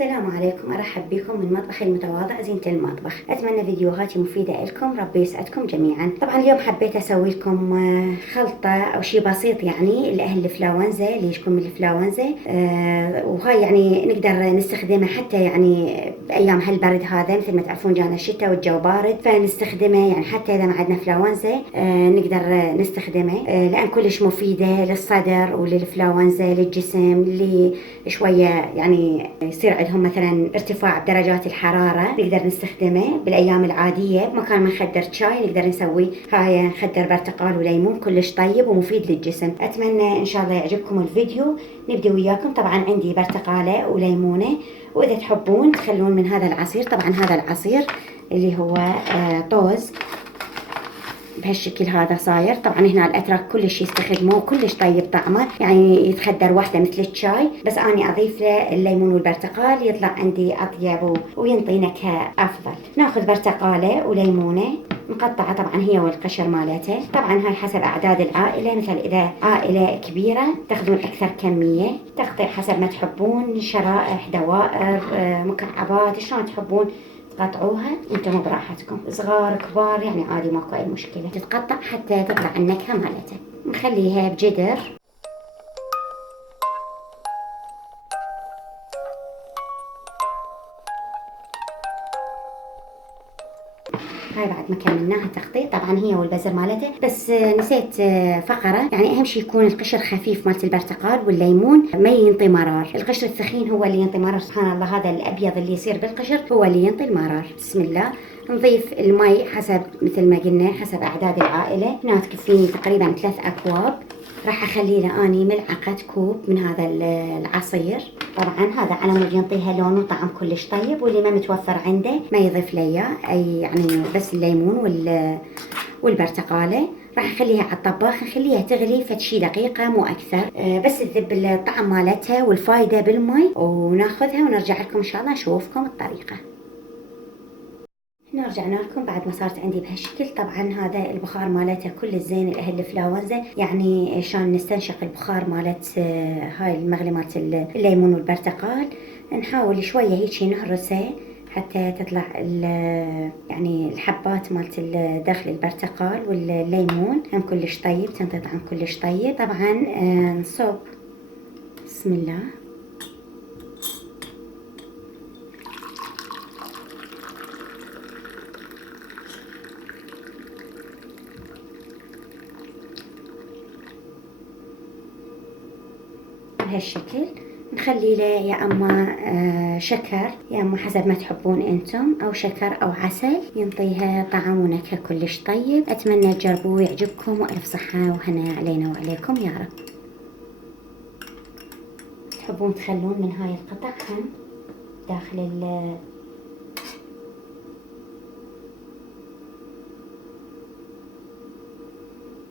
السلام عليكم، ارحب بكم من مطبخي المتواضع زينة المطبخ. اتمنى فيديوهاتي مفيدة لكم، ربي يسعدكم جميعا. طبعا اليوم حبيت اسوي لكم خلطة او شيء بسيط يعني لاهل الانفلونزا، اللي يشكون من الانفلونزا. وهاي يعني نقدر نستخدمها حتى يعني بايام هالبرد هذا، مثل ما تعرفون جانا الشتاء والجو بارد، فنستخدمها يعني حتى اذا ما عندنا انفلونزا نقدر نستخدمها، لان كلش مفيدة للصدر وللانفلونزا للجسم، اللي شوية يعني يصير عندهم مثلا ارتفاع بدرجات الحرارة. نقدر نستخدمه بالايام العادية بمكان ما نخدر شاي، نقدر نسوي هاي نخدر برتقال وليمون، كلش طيب ومفيد للجسم. اتمنى ان شاء الله يعجبكم الفيديو. نبدأ وياكم. طبعا عندي برتقالة وليمونة، واذا تحبون تخلون من هذا العصير. طبعا هذا العصير اللي هو طوز بهالشكل هذا صاير. طبعا هنا الاتراك كلش يستخدموه وكلش طيب طعمه، يعني يتخدر واحده مثل الشاي، بس اني اضيف له الليمون والبرتقال يطلع عندي اطيب وينطي نكهه افضل. ناخذ برتقاله وليمونه مقطعه طبعا هي والقشر مالته. طبعا هاي حسب اعداد العائله، مثل اذا عائله كبيره تاخذون اكثر كميه، تقطيع حسب ما تحبون، شرائح، دوائر، مكعبات، شلون تحبون قطعوها انتم براحتكم، صغار كبار يعني عادي ماكو اي مشكله. تتقطع حتى تطلع النكهه مالتها. نخليها بجدر. هاي بعد ما كملناها تقطيع طبعا هي والبزر مالتها، بس نسيت فقره، يعني اهم شيء يكون القشر خفيف مالت البرتقال والليمون، ما ينطي مرار. القشر الثخين هو اللي ينطي مرار، سبحان الله. هذا الابيض اللي يصير بالقشر هو اللي ينطي المرار. بسم الله. نضيف المي حسب مثل ما قلنا حسب اعداد العائله. هنا تكفيني تقريبا 3 اكواب. راح اخلي له اني ملعقه كوب من هذا العصير. طبعا هذا على مود ينطيها لون وطعم كلش طيب، واللي ما متوفر عنده ما يضيف لي اياه، اي يعني بس الليمون والبرتقاله. راح اخليها على الطباخ، نخليها تغلي فد شي دقيقه مو اكثر، بس تذب الطعم مالتها والفايده بالمي، وناخذها ونرجع لكم ان شاء الله نشوفكم الطريقه. هنا رجعنا لكم بعد ما صارت عندي بهالشكل. طبعا هذا البخار مالته كل الزين لاهل الانفلونزا، يعني شلون نستنشق البخار مالت هاي المغلي مالت الليمون والبرتقال. نحاول شويه هيك نهرسه حتى تطلع يعني الحبات مالت داخل البرتقال والليمون هم كلش طيب، تنطي طعم كلش طيب. طبعا نصب. بسم الله. بهالشكل نخلي له يا اما شكر، يا اما حسب ما تحبون انتم، او شكر او عسل، ينطيها طعم ونكهه كلش طيب. اتمنى تجربوه ويعجبكم، والف صحه وهنا علينا وعليكم يا رب. تحبون تخلون من هاي القطع هم داخل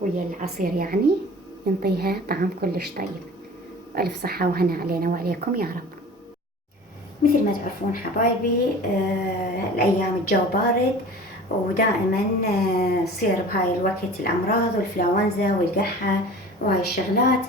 ويا العصير، يعني ينطيها طعم كلش طيب. ألف صحة وهنا علينا وعليكم يا رب. مثل ما تعرفون حبايبي، الأيام الجو بارد، ودائما تصير بهاي الوقت الأمراض والإنفلونزا والقحة وهاي الشغلات،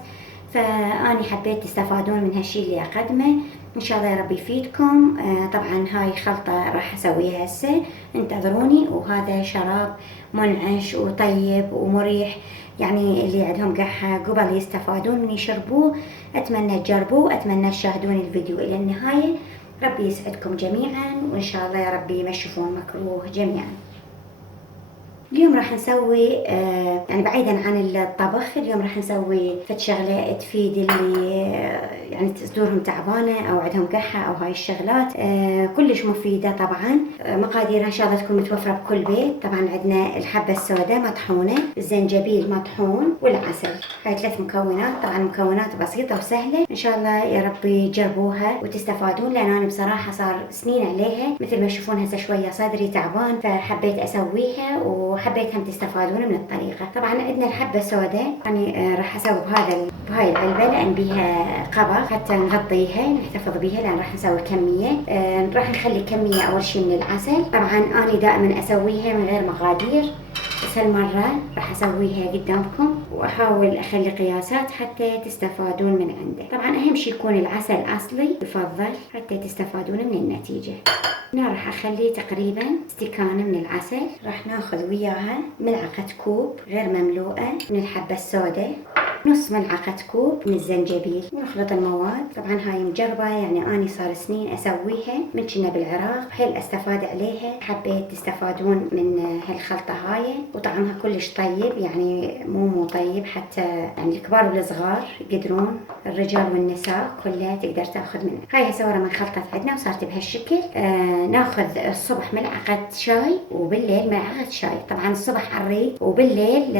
فأني حبيت تستفادون من هالشي اللي أقدمه. إن شاء الله يا رب يفيدكم. طبعا هاي خلطة راح أسويها هسه، انتظروني. وهذا شراب منعش وطيب ومريح، يعني اللي عندهم قحة قبل يستفادون من يشربوه. أتمنى تجربوه، أتمنى تشاهدون الفيديو إلى النهاية. ربي يسعدكم جميعا، وإن شاء الله يا ربي يمشفون مكروه جميعا. اليوم راح نسوي يعني بعيدا عن الطبخ، اليوم راح نسوي فد شغله تفيد اللي يعني صدورهم تعبانه او عندهم قحه او هاي الشغلات، كلش مفيده. طبعا مقاديرها ان شاء الله تكون متوفره بكل بيت. طبعا عندنا الحبه السوداء مطحونه، الزنجبيل مطحون، والعسل. هاي 3 مكونات، طبعا مكونات بسيطه وسهله. ان شاء الله يا رب تجربوها وتستفادون، لان انا بصراحه صار سنين عليها، مثل ما تشوفون هسه شويه صدري تعبان، فحبيت اسويها وحبيت هم تستفادون من الطريقة. طبعا عندنا الحبة السوداء، يعني راح اسوي بهاي العلبة، لان بيها قبض حتى نغطيها نحتفظ بيها، لان راح نسوي كمية. راح نخلي كمية اول شي من العسل. طبعا اني دائما اسويها من غير مقادير، بس هالمرة راح اسويها قدامكم واحاول اخلي قياسات حتى تستفادون من عنده. طبعا اهم شي يكون العسل اصلي يفضل حتى تستفادون من النتيجة. هنا راح اخلي تقريبا استكانة من العسل. راح ناخذ وياها ملعقة كوب غير مملوءة من الحبة السوداء، نص ملعقة كوب من الزنجبيل، ونخلط المواد. طبعا هاي مجربة، يعني اني صار سنين اسويها من كنا بالعراق، حيل استفاد عليها. حبيت تستفادون من هالخلطة هاي، وطعمها كلش طيب، يعني مو طيب حتى يعني الكبار والصغار يقدرون، الرجال والنساء كلها تقدر تاخذ منها. هاي هسه ورا ما انخلطت عندنا وصارت بهالشكل. ناخذ الصبح ملعقة شاي وبالليل ملعقة شاي. طبعا الصبح على الريق وبالليل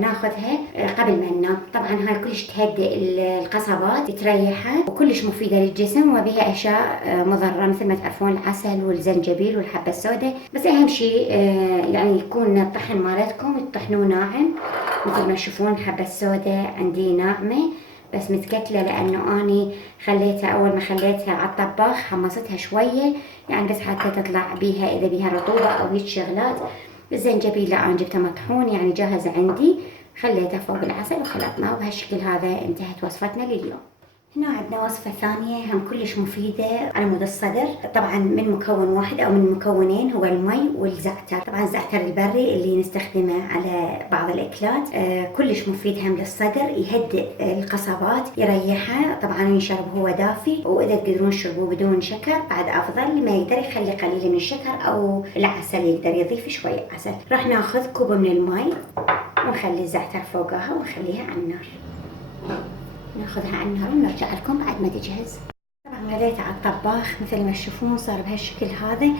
ناخذها قبل ما ننام. طبعا هاي كلش تهدئ القصبات، تريحها، وكلش مفيدة للجسم، وبها اشياء مضرة مثل ما تعرفون العسل والزنجبيل والحبة السوداء. بس اهم شيء يعني يكون الطحن مالتكم تطحنوه ناعم. مثل ما تشوفون الحبة السوداء عندي ناعمة بس متكتلة، لانه اني خليتها اول ما خليتها على الطباخ حمصتها شوية، يعني بس حتى تطلع بيها اذا بيها رطوبة او هيك شغلات. الزنجبيل لا انا جبته مطحون يعني جاهز عندي، خليته فوق العسل وخلطناه، وبهالشكل هذا انتهت وصفتنا لليوم. هنا عندنا وصفة ثانية هم كلش مفيدة على مود الصدر، طبعا من مكون واحد او من مكونين، هو المي والزعتر. طبعا الزعتر البري اللي نستخدمه على بعض الاكلات كلش مفيد هم للصدر، يهدئ القصبات، يريحها. طبعا ينشرب هو دافي، واذا تقدرون تشربوه بدون شكر بعد افضل. اللي ما يقدر يخلي قليل من الشكر او العسل يقدر يضيف شوية عسل. راح ناخذ كوب من المي ونخلي الزعتر فوقها ونخليها على النار. ناخذها على النار ونرجع لكم بعد ما تجهز. طبعا غليته على الطباخ مثل ما تشوفون صار بهالشكل هذا،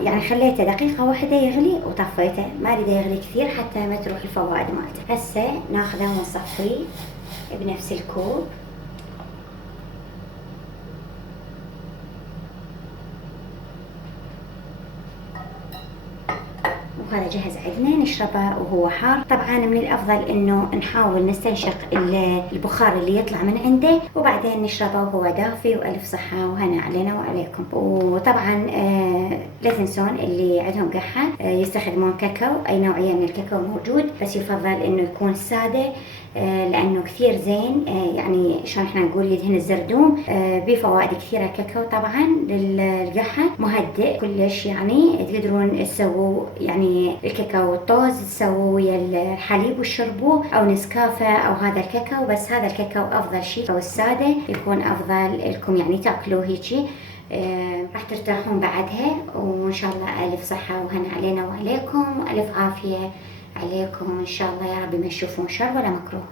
يعني خليته دقيقة واحدة يغلي وطفيته، ما اريده يغلي كثير حتى ما تروح الفوائد مالته. هسه ناخذه ونصفيه بنفس الكوب. وهذا جهز عندنا نشربه وهو حار. طبعا من الافضل انه نحاول نستنشق البخار اللي يطلع من عنده وبعدين نشربه وهو دافي. والف صحة وهنا علينا وعليكم. وطبعا لا تنسون اللي عندهم قحة يستخدمون كاكاو، اي نوعية من الكاكاو موجود، بس يفضل انه يكون سادة لانه كثير زين، يعني شلون احنا نقول يدهن الزردوم، بفوائد كثيره كاكاو. طبعا للقحه مهدئ كلش، يعني تقدرون تسووا يعني الكاكاو الطوز تسووا ويا الحليب وتشربوه، او نسكافه او هذا الكاكاو. بس هذا الكاكاو افضل شيء، او الساده يكون افضل لكم، يعني تاكلوه هيجي راح ترتاحون بعدها. وان شاء الله الف صحه وهنا علينا وعليكم، والف عافيه عليكم ان شاء الله، يا رب ما تشوفون شر ولا مكروه.